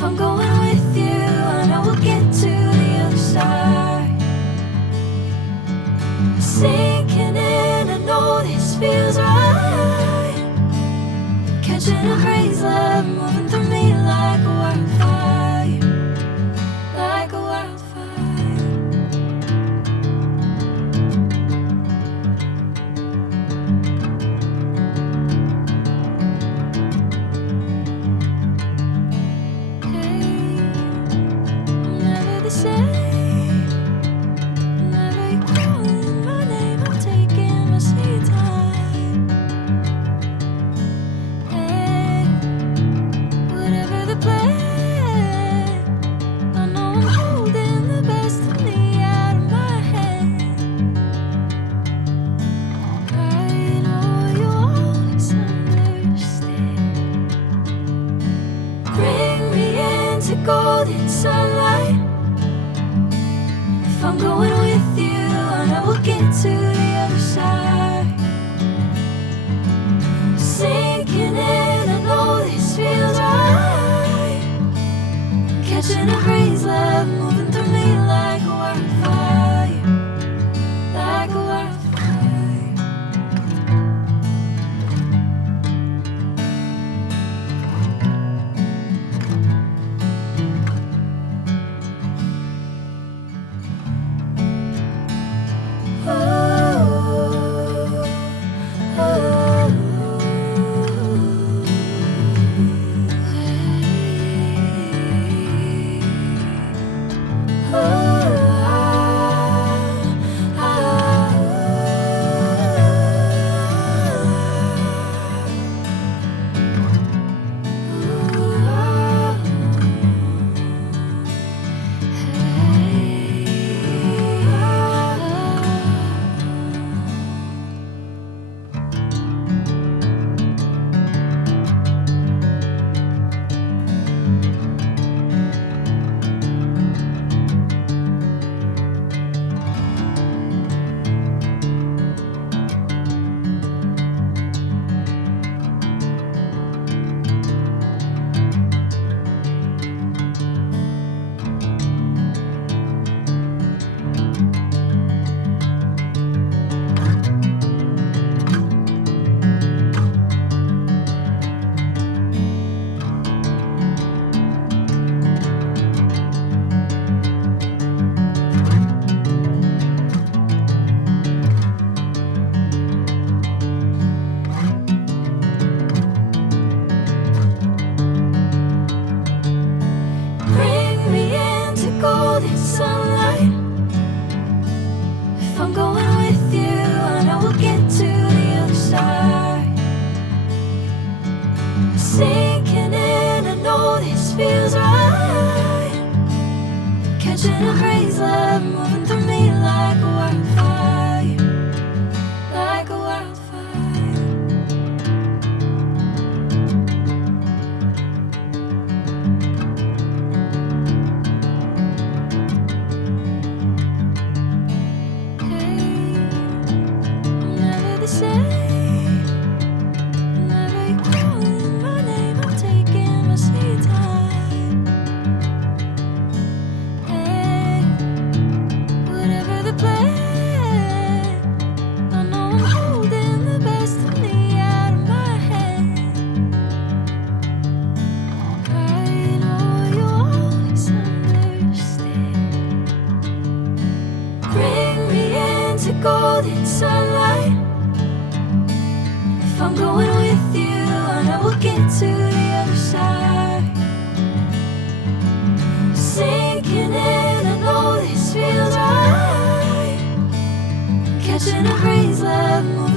If I'm going with you, I know we'll get to the other side. Sinking in, I know this feels right. Catching a crazy love, moving through me like a wildfire, like a wildfire. Golden sunlight. If I'm going with you, I know we'll get to the other side. Sinking in, I know this feels right. Catching a crazy love, moving through me like a wildfire, like a wildfire. Golden sunlight. If I'm going with you, I know we'll get to the other side. Sinking in, I know this feels right. Catching a crazy love, moving through me like a wildfire, like a wildfire. Golden sunlight. If I'm going with you, I know we'll get to the other side. Sinking in, I know this feels right. Catching a crazy love.